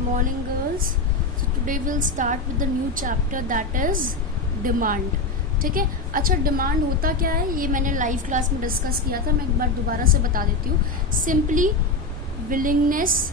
morning, girls. So today we'll start with the new chapter that is demand. ठीक है. अच्छा, demand होता क्या है ये मैंने लाइव क्लास में डिस्कस किया था. मैं एक बार दोबारा से बता देती हूँ. सिंपली विलिंगनेस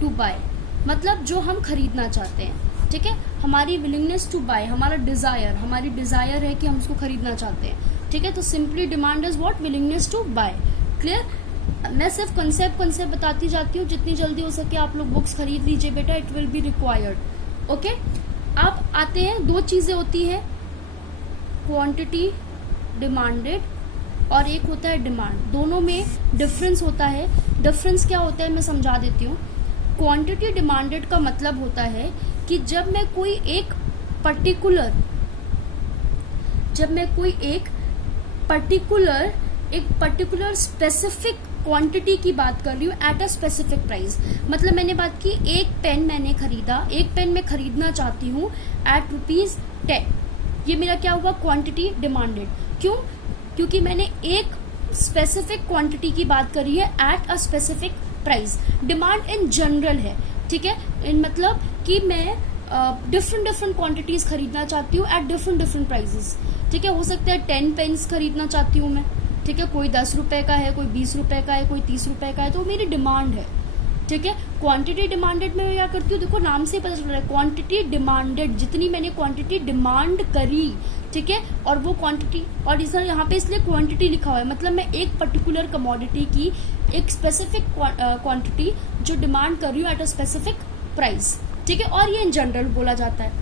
टू बाय, मतलब जो हम खरीदना चाहते हैं. ठीक है, हमारी विलिंगनेस टू बाय, हमारा डिज़ायर, हमारी डिज़ायर है कि हम उसको खरीदना चाहते हैं. ठीक है, तो simply demand is what? Willingness to buy. Clear? मैं सिर्फ कंसेप्ट बताती जाती हूँ. जितनी जल्दी हो सके आप लोग बुक्स खरीद लीजिए बेटा, it will be required. Okay, अब आते हैं. दो चीज़ें होती है, क्वांटिटी डिमांडेड और एक होता है डिमांड. दोनों में डिफरेंस होता है. डिफरेंस क्या होता है मैं समझा देती हूँ. क्वांटिटी डिमांडेड का मतलब होता है कि जब मैं कोई एक पर्टिकुलर स्पेसिफिक क्वांटिटी की बात कर रही हूँ एट अ स्पेसिफिक प्राइस. मतलब मैंने बात की, एक पेन मैंने खरीदा, एक पेन मैं खरीदना चाहती हूँ एट ₹10. ये मेरा क्या हुआ? Quantity demanded. क्यों? क्योंकि मैंने एक स्पेसिफिक क्वांटिटी की बात करी है at a specific price. Demand in general है. ठीक है, इन मतलब कि मैं डिफरेंट क्वांटिटीज खरीदना चाहती हूँ एट डिफरेंट प्राइजेस. ठीक है, हो सकता है 10 पेन्स खरीदना चाहती हूँ मैं. ठीक है, कोई 10 रुपए का है, कोई 20 रुपए का है, कोई 30 रुपए का है, तो मेरी डिमांड है. ठीक है, क्वांटिटी डिमांडेड में मैं क्या करती हूँ, देखो नाम से पता चल रहा है क्वांटिटी डिमांडेड. जितनी मैंने क्वांटिटी डिमांड करी, ठीक है, और वो क्वांटिटी, और इस यहाँ पे इसलिए क्वांटिटी लिखा हुआ है, मतलब मैं एक पर्टिकुलर कमोडिटी की एक स्पेसिफिक क्वांटिटी जो डिमांड कर रही हूँ एट अ स्पेसिफिक प्राइस. ठीक है, और ये इन जनरल बोला जाता है.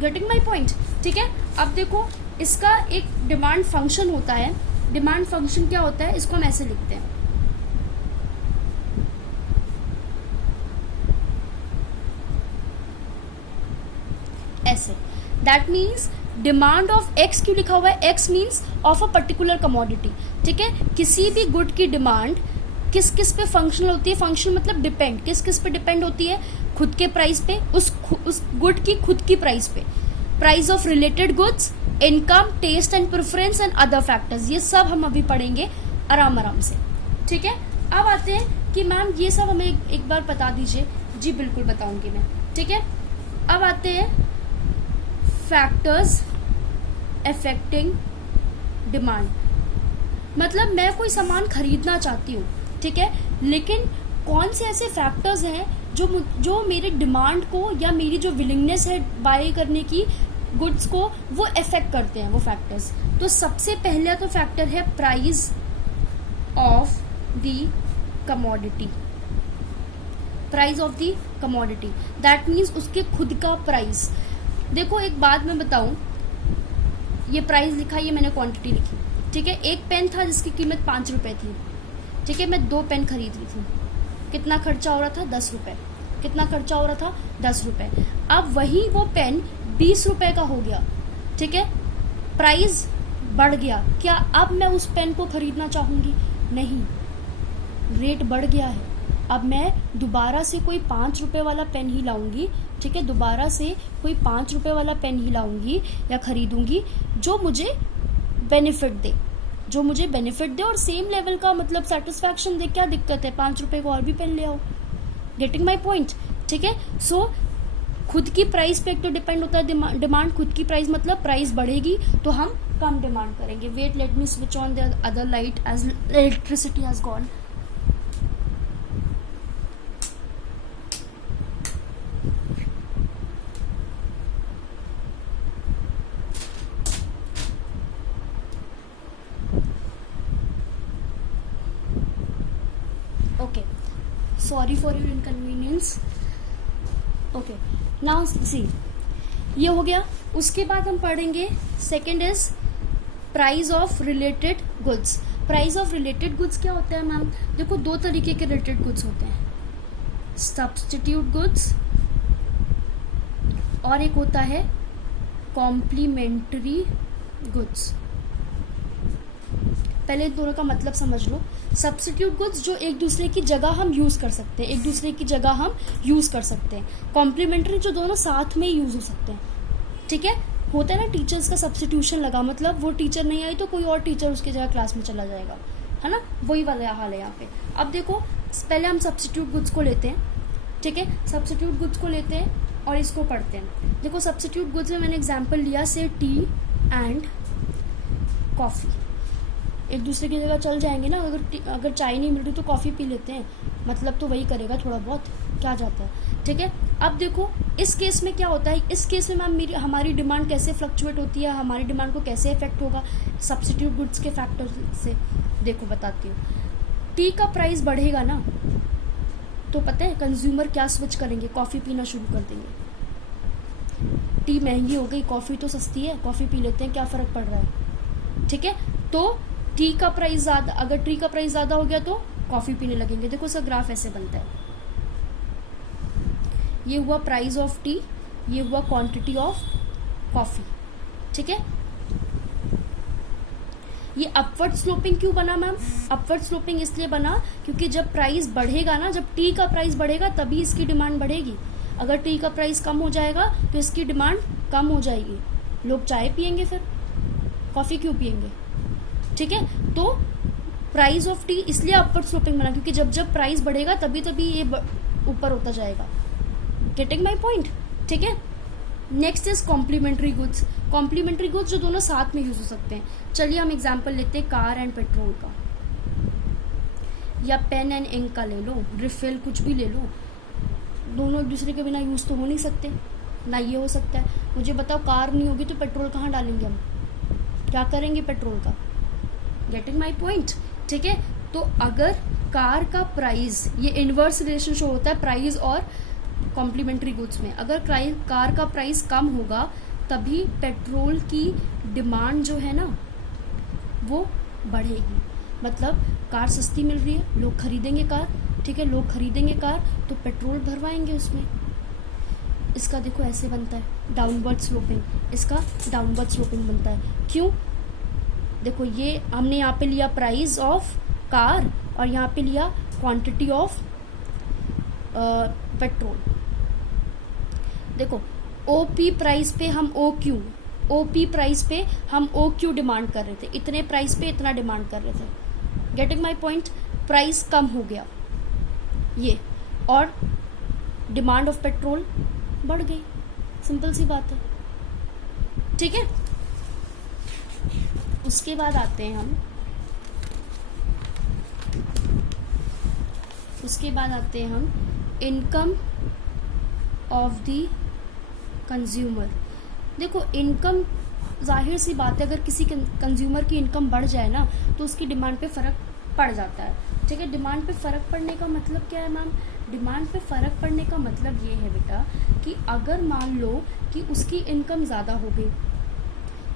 Getting my point? ठीक है, अब देखो इसका एक डिमांड फंक्शन होता है. डिमांड फंक्शन क्या होता है, इसको हम ऐसे लिखते हैं. ऐसे, that means demand of x. क्यों लिखा हुआ है? X means of a particular commodity. ठीक है, किसी भी गुड की डिमांड किस किस पे फंक्शनल होती है? फंक्शन मतलब डिपेंड. किस किस पे डिपेंड होती है? खुद के प्राइस पे, उस गुड की खुद की प्राइस पे. Price of related goods, income, taste and preference and other factors. ये सब हम अभी पढ़ेंगे आराम से. ठीक है, अब आते हैं कि मैम ये सब हमें एक बार बता दीजिए. जी बिल्कुल बताऊंगी मैं. ठीक है, अब आते हैं फैक्टर्स अफेक्टिंग डिमांड. मतलब मैं कोई सामान खरीदना चाहती हूँ, ठीक है, लेकिन कौन से ऐसे फैक्टर्स हैं जो मेरे डिमांड को या मेरी जो विलिंगनेस है बाय करने की गुड्स को वो अफेक्ट करते हैं, वो फैक्टर्स. तो सबसे पहला तो फैक्टर है price of the commodity. Price of the commodity that means उसके खुद का प्राइस. देखो एक बात मैं बताऊं, ये प्राइस लिखा, ये मैंने क्वांटिटी लिखी. ठीक है, एक पेन था जिसकी कीमत 5 रुपए थी. ठीक है, मैं 2 पेन खरीद रही थी. कितना खर्चा हो रहा था? 10 रुपए. कितना खर्चा हो रहा था? 10 रुपए. अब वही वो पेन 20 रुपए का हो गया. ठीक है, प्राइस बढ़ गया. क्या अब मैं उस पेन को खरीदना चाहूंगी? नहीं, रेट बढ़ गया है. अब मैं दोबारा से कोई 5 रुपए वाला पेन ही लाऊंगी. ठीक है, दोबारा से कोई 5 रुपए वाला पेन ही लाऊंगी या खरीदूंगी जो मुझे बेनिफिट दे और सेम लेवल का मतलब सेटिस्फैक्शन दे. क्या दिक्कत है? 5 रुपए को और भी पेन ले आओ. Getting my point? ठीक है, सो खुद की प्राइस पे एक तो डिपेंड होता है डिमांड. खुद की प्राइस मतलब प्राइस बढ़ेगी तो हम कम डिमांड करेंगे. Wait, let me switch on the other light as electricity has gone. Okay, sorry for your inconvenience. Okay, now see, ये हो गया. उसके बाद हम पढ़ेंगे second is price of related goods. Price of related goods क्या होता है मैम? देखो 2 तरीके के रिलेटेड गुड्स होते हैं, सब्स्टिट्यूट गुड्स और एक होता है कॉम्प्लीमेंट्री गुड्स. पहले इन दोनों का मतलब समझ लो. सब्स्टिट्यूट गुड्स जो एक दूसरे की जगह हम यूज कर सकते हैं, कॉम्प्लीमेंट्री जो दोनों साथ में यूज हो सकते हैं. ठीक है, होता है ना टीचर्स का सब्स्टिट्यूशन लगा, मतलब वो टीचर नहीं आई तो कोई और टीचर उसकी जगह क्लास में चला जाएगा, है ना, वही वाला हाल है यहाँ पे. अब देखो पहले हम सब्स्टिट्यूट गुड्स को लेते हैं. ठीक है, सब्स्टिट्यूट गुड्स को लेते हैं और इसको पढ़ते हैं। देखो सब्स्टिट्यूट गुड्स में मैंने एग्जांपल लिया से टी एंड कॉफ़ी, एक दूसरे की जगह चल जाएंगे ना। अगर चाय नहीं मिल रही तो कॉफ़ी पी लेते हैं, मतलब तो वही करेगा थोड़ा बहुत, क्या जाता है। ठीक है, अब देखो इस केस में क्या होता है, इस केस में मैम हमारी डिमांड कैसे फ्लक्चुएट होती है, हमारी डिमांड को कैसे इफेक्ट होगा सब्स्टिट्यूट गुड्स के फैक्टर से। देखो बताती हूँ, टी का प्राइस बढ़ेगा ना तो पता है कंज्यूमर क्या स्विच करेंगे, कॉफ़ी पीना शुरू कर देंगे। टी महंगी हो गई, कॉफ़ी तो सस्ती है, कॉफ़ी पी लेते हैं, क्या फ़र्क पड़ रहा है। ठीक है, तो टी का प्राइस ज़्यादा, अगर टी का प्राइस ज़्यादा हो गया तो कॉफ़ी पीने लगेंगे। देखो इसका ग्राफ ऐसे बनता है, ये हुआ प्राइस ऑफ टी, ये हुआ क्वांटिटी ऑफ कॉफ़ी। ठीक है, ये अपवर्ड स्लोपिंग क्यों बना मैम? अपवर्ड स्लोपिंग इसलिए बना क्योंकि जब प्राइस बढ़ेगा ना, जब टी का प्राइस बढ़ेगा तभी इसकी डिमांड बढ़ेगी। अगर टी का प्राइस कम हो जाएगा तो इसकी डिमांड कम हो जाएगी, लोग चाय पियेंगे, फिर कॉफ़ी क्यों पियेंगे। ठीक है, तो प्राइस ऑफ टी इसलिए अपवर्ड स्लोपिंग बना क्योंकि जब जब प्राइस बढ़ेगा तभी तभी ये ऊपर होता जाएगा। Getting my point. ठीक है, next is complementary goods. Complementary goods जो दोनों साथ में यूज हो सकते हैं। चलिए हम एग्जांपल लेते हैं कार एंड पेट्रोल का, या पेन एंड इंक का ले लो, रिफिल कुछ भी ले लो। दोनों एक दूसरे के बिना यूज तो हो नहीं सकते ना, ये हो सकता है। मुझे बताओ कार नहीं होगी तो पेट्रोल कहाँ डालेंगे हम, क्या करेंगे पेट्रोल का। Getting my point. ठीक है, तो अगर कार का प्राइस, ये इनवर्स रिलेशन शो होता है प्राइस और कॉम्प्लीमेंट्री गुड्स में। अगर कार का प्राइस कम होगा तभी पेट्रोल की डिमांड जो है ना वो बढ़ेगी। मतलब कार सस्ती मिल रही है, लोग खरीदेंगे कार। ठीक है, लोग खरीदेंगे कार तो पेट्रोल भरवाएंगे उसमें। इसका देखो ऐसे बनता है डाउनवर्ड स्लोपिंग, इसका डाउनवर्ड स्लोपिंग बनता है। क्यों? देखो ये हमने यहाँ पे लिया प्राइस ऑफ कार और यहाँ पे लिया क्वांटिटी ऑफ पेट्रोल। देखो ओपी प्राइस पे हम ओपी प्राइस पे हम OQ डिमांड कर रहे थे, इतने प्राइस पे इतना डिमांड कर रहे थे। Getting my point. प्राइस कम हो गया ये, और डिमांड ऑफ पेट्रोल बढ़ गई, सिंपल सी बात है। ठीक है, उसके बाद आते हैं हम, इनकम ऑफ द कंज्यूमर। देखो इनकम, जाहिर सी बात है, अगर किसी कंज्यूमर की इनकम बढ़ जाए ना तो उसकी डिमांड पे फ़र्क पड़ जाता है। ठीक है, डिमांड पे फ़र्क पड़ने का मतलब क्या है मैम? डिमांड पे फ़र्क पड़ने का मतलब ये है बेटा कि अगर मान लो कि उसकी इनकम ज़्यादा हो गई,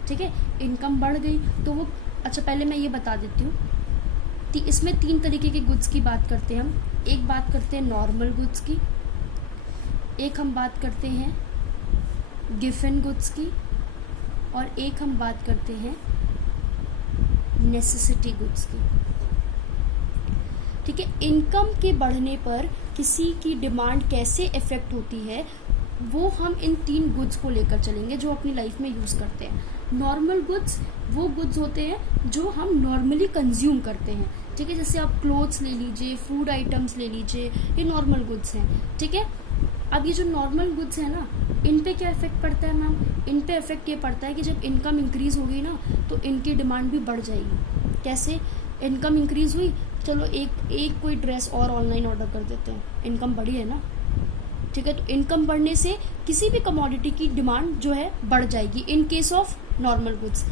ठीक है, इनकम बढ़ गई तो वो, अच्छा पहले मैं ये बता देती हूँ, इसमें 3 तरीके के गुड्स की बात करते हैं हम। एक बात करते हैं नॉर्मल गुड्स की, एक हम बात करते हैं गिवन गुड्स की, और एक हम बात करते हैं नेसेसिटी गुड्स की। ठीक है, इनकम के बढ़ने पर किसी की डिमांड कैसे इफेक्ट होती है वो हम इन 3 गुड्स को लेकर चलेंगे जो अपनी लाइफ में यूज़ करते हैं। नॉर्मल गुड्स वो गुड्स होते हैं जो हम नॉर्मली कंज्यूम करते हैं। ठीक है, जैसे आप क्लोथ्स ले लीजिए, फूड आइटम्स ले लीजिए, ये नॉर्मल गुड्स हैं। ठीक है, अब ये जो नॉर्मल गुड्स हैं ना, इन पे क्या इफेक्ट पड़ता है मैम? इन पे इफेक्ट ये पड़ता है कि जब इनकम इंक्रीज़ होगी ना तो इनकी डिमांड भी बढ़ जाएगी। कैसे? इनकम इंक्रीज़ हुई, चलो एक कोई ड्रेस और ऑनलाइन ऑर्डर कर देते हैं, इनकम बढ़ी है ना। ठीक है, तो इनकम बढ़ने से किसी भी कमोडिटी की डिमांड जो है बढ़ जाएगी in case of normal goods.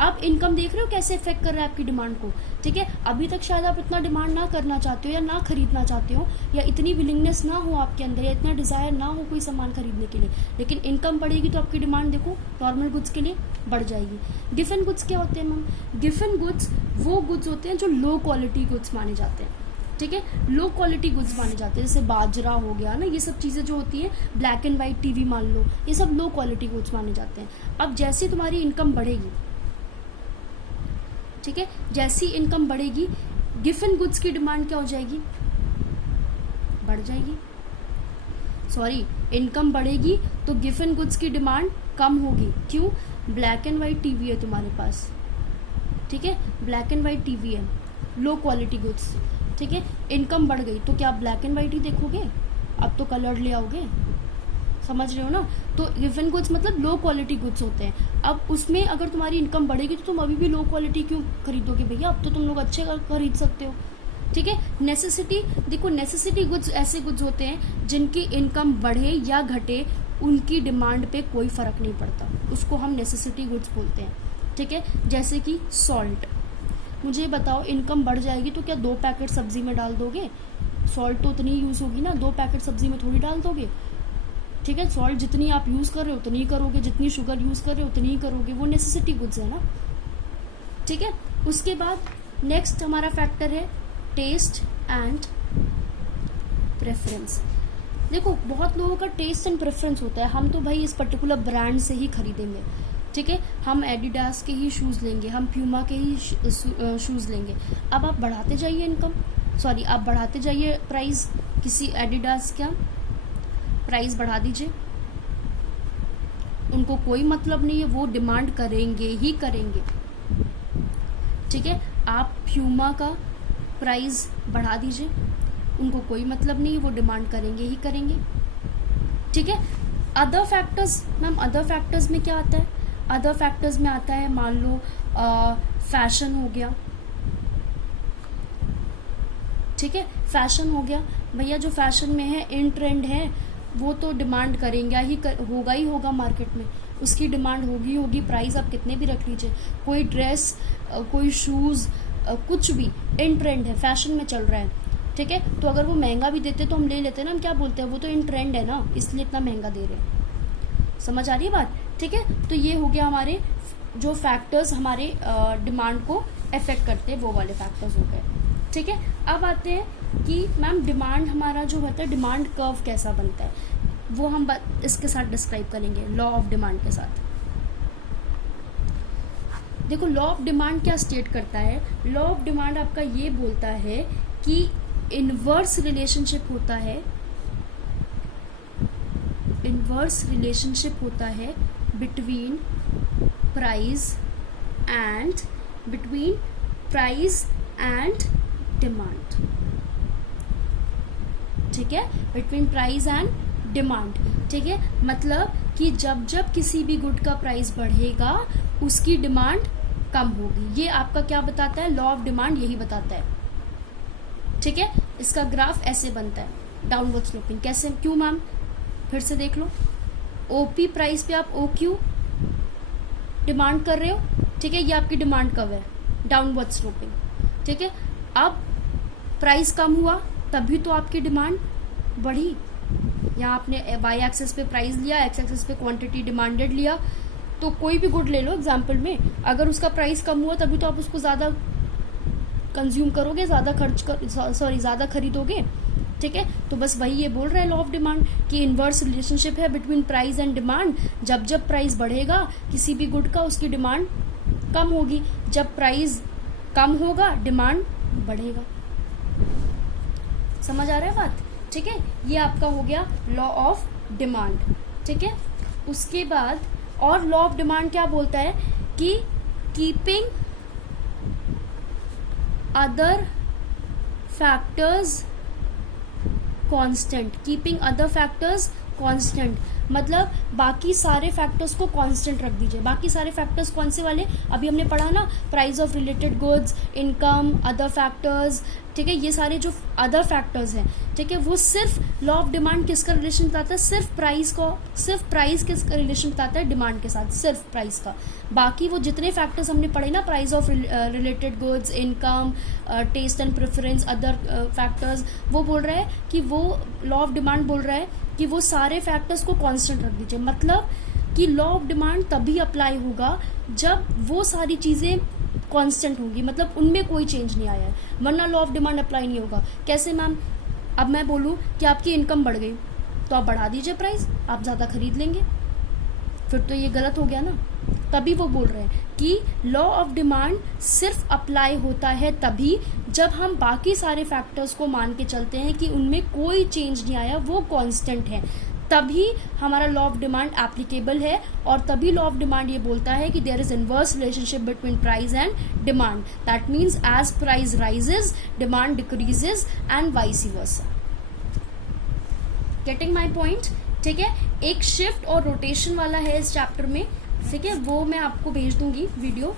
आप इनकम देख रहे हो कैसे इफेक्ट कर रहा है आपकी डिमांड को। ठीक है, अभी तक शायद आप इतना डिमांड ना करना चाहते हो या ना खरीदना चाहते हो, या इतनी विलिंगनेस ना हो आपके अंदर, या इतना डिज़ायर ना हो कोई सामान खरीदने के लिए, लेकिन इनकम बढ़ेगी तो आपकी डिमांड देखो नॉर्मल गुड्स के लिए बढ़ जाएगी। गिवन गुड्स क्या होते हैं मैम? गिवन गुड्स वो गुड्स होते हैं जो लो क्वालिटी गुड्स माने जाते हैं। ठीक है, लो क्वालिटी गुड्स माने जाते हैं, जैसे बाजरा हो गया ना, ये सब चीज़ें जो होती हैं, ब्लैक एंड वाइट टीवी मान लो, ये सब लो क्वालिटी गुड्स माने जाते हैं। अब जैसे तुम्हारी इनकम बढ़ेगी, ठीक है, जैसी इनकम बढ़ेगी गिवन गुड्स की डिमांड क्या हो जाएगी? बढ़ जाएगी। सॉरी, इनकम बढ़ेगी तो गिवन गुड्स की डिमांड कम होगी। क्यों? ब्लैक एंड वाइट टीवी है तुम्हारे पास। ठीक है, ब्लैक एंड वाइट टीवी है, लो क्वालिटी गुड्स। ठीक है, इनकम बढ़ गई तो क्या आप ब्लैक एंड वाइट ही देखोगे? अब तो कलर्ड ले आओगे, समझ रहे हो ना। तो गिवन गुड्स मतलब लो क्वालिटी गुड्स होते हैं। अब उसमें अगर तुम्हारी इनकम बढ़ेगी तो तुम अभी भी लो क्वालिटी क्यों खरीदोगे भैया, अब तो तुम लोग अच्छे खरीद सकते हो, ठीक है। नेसेसिटी, देखो नेसेसिटी गुड्स ऐसे गुड्स होते हैं जिनकी इनकम बढ़े या घटे उनकी डिमांड पे कोई फर्क नहीं पड़ता, उसको हम नेसेसिटी गुड्स बोलते हैं, ठीक है। जैसे कि सॉल्ट, मुझे बताओ इनकम बढ़ जाएगी तो क्या 2 पैकेट सब्जी में डाल दोगे? सॉल्ट तो उतनी यूज़ होगी ना, 2 पैकेट सब्जी में थोड़ी डाल दोगे, ठीक है। सॉल्ट जितनी आप यूज़ कर रहे हो उतनी ही करोगे, जितनी शुगर यूज़ कर रहे हो उतनी ही करोगे, वो नेसेसिटी गुड्स है ना, ठीक है। उसके बाद नेक्स्ट हमारा फैक्टर है टेस्ट एंड प्रेफरेंस। देखो बहुत लोगों का टेस्ट एंड प्रेफरेंस होता है, हम तो भाई इस पर्टिकुलर ब्रांड से ही खरीदेंगे, ठीक है। हम एडिडास के ही शूज़ लेंगे, हम प्यूमा के ही शूज़ लेंगे। अब आप बढ़ाते जाइए आप बढ़ाते जाइए प्राइस, किसी एडिडास का प्राइस बढ़ा दीजिए, उनको कोई मतलब नहीं है, वो डिमांड करेंगे ही करेंगे, ठीक है। आप प्यूमा का प्राइस बढ़ा दीजिए, उनको कोई मतलब नहीं है, वो डिमांड करेंगे ही करेंगे, ठीक है। Other factors, ma'am other factors में क्या आता है? अदर फैक्टर्स में आता है मान लो फैशन हो गया, ठीक है। फैशन हो गया भैया, जो फैशन में है, इन ट्रेंड है, वो तो डिमांड करेंगे ही होगा ही होगा, मार्केट में उसकी डिमांड होगी, प्राइस आप कितने भी रख लीजिए। कोई ड्रेस, कोई शूज़, कुछ भी इन ट्रेंड है, फैशन में चल रहा है, ठीक है। तो अगर वो महंगा भी देते तो हम ले लेते हैं ना, हम क्या बोलते हैं, वो तो इन ट्रेंड है ना, इसलिए इतना महंगा दे रहे हैं, समझ आ रही है बात, ठीक है। तो ये हो गया हमारे जो फैक्टर्स हमारे डिमांड को अफेक्ट करते हैं, वो वाले फैक्टर्स हो गए, ठीक है। अब आते हैं कि मैम डिमांड हमारा जो होता है, डिमांड कर्व कैसा बनता है, वो हम इसके साथ डिस्क्राइब करेंगे, लॉ ऑफ डिमांड के साथ। देखो लॉ ऑफ डिमांड क्या स्टेट करता है, लॉ ऑफ डिमांड आपका ये बोलता है कि इनवर्स रिलेशनशिप होता है बिटवीन प्राइस एंड डिमांड, ठीक है, बिटवीन प्राइस एंड डिमांड, ठीक है। मतलब कि जब जब किसी भी गुड का प्राइस बढ़ेगा उसकी डिमांड कम होगी, ये आपका क्या बताता है, लॉ ऑफ डिमांड यही बताता है, ठीक है। इसका ग्राफ ऐसे बनता है, डाउनवर्ड स्लोपिंग। कैसे, क्यों मैम, फिर से देख लो, ओपी प्राइस पे आप ओक्यू डिमांड कर रहे हो, ठीक है, ये आपकी डिमांड कब है, डाउनवर्ड स्लोपिंग, ठीक है। अब प्राइस कम हुआ तभी तो आपकी डिमांड बढ़ी, यहाँ आपने वाई एक्सेस पे प्राइस लिया, एक्स एक्सेस पे क्वांटिटी डिमांडेड लिया, तो कोई भी गुड ले लो एग्जाम्पल में, अगर उसका प्राइस कम हुआ तभी तो आप उसको ज़्यादा कंज्यूम करोगे, ज़्यादा खरीदोगे, ठीक है। तो बस वही ये बोल रहा है लॉ ऑफ डिमांड कि इनवर्स रिलेशनशिप है बिटवीन प्राइस एंड डिमांड। जब जब प्राइस बढ़ेगा किसी भी गुड का, उसकी डिमांड कम होगी, जब प्राइस कम होगा डिमांड बढ़ेगा, समझ आ रहा है बात, ठीक है। ये आपका हो गया लॉ ऑफ डिमांड, ठीक है। उसके बाद और लॉ ऑफ डिमांड क्या बोलता है कि कीपिंग अदर फैक्टर्स कांस्टेंट, मतलब बाकी सारे फैक्टर्स को कांस्टेंट रख दीजिए। बाकी सारे फैक्टर्स कौन से वाले, अभी हमने पढ़ा ना, price of related goods, income, other factors, ठीक है। ये सारे जो अदर फैक्टर्स हैं, ठीक है, वो सिर्फ लॉ ऑफ डिमांड किसका रिलेशन बताता है, सिर्फ प्राइस किसका रिलेशन बताता है, डिमांड के साथ, सिर्फ प्राइस का। बाकी वो जितने फैक्टर्स हमने पढ़े ना, price of related goods, income, taste and preference, other factors, वो बोल रहा है कि वो लॉ ऑफ डिमांड बोल रहा है कि वो सारे फैक्टर्स को कांस्टेंट रख दीजिए। मतलब कि लॉ ऑफ डिमांड तभी अप्लाई होगा जब वो सारी चीज़ें कांस्टेंट होंगी, मतलब उनमें कोई चेंज नहीं आया है, वरना लॉ ऑफ डिमांड अप्लाई नहीं होगा। कैसे मैम, अब मैं बोलूँ कि आपकी इनकम बढ़ गई तो आप बढ़ा दीजिए प्राइस, आप ज़्यादा खरीद लेंगे, फिर तो ये गलत हो गया ना। तभी वो बोल रहे हैं कि लॉ ऑफ डिमांड सिर्फ अप्लाई होता है तभी जब हम बाकी सारे फैक्टर्स को मान के चलते हैं कि उनमें कोई चेंज नहीं आया, वो कांस्टेंट है, तभी हमारा लॉ ऑफ डिमांड एप्लीकेबल है। और तभी लॉ ऑफ डिमांड ये बोलता है कि there is inverse relationship between price and demand, that means as price rises demand decreases and vice versa. Getting my point? ठीक है, एक शिफ्ट और रोटेशन वाला है इस चैप्टर में, ठीक है, वो मैं आपको भेज दूंगी वीडियो,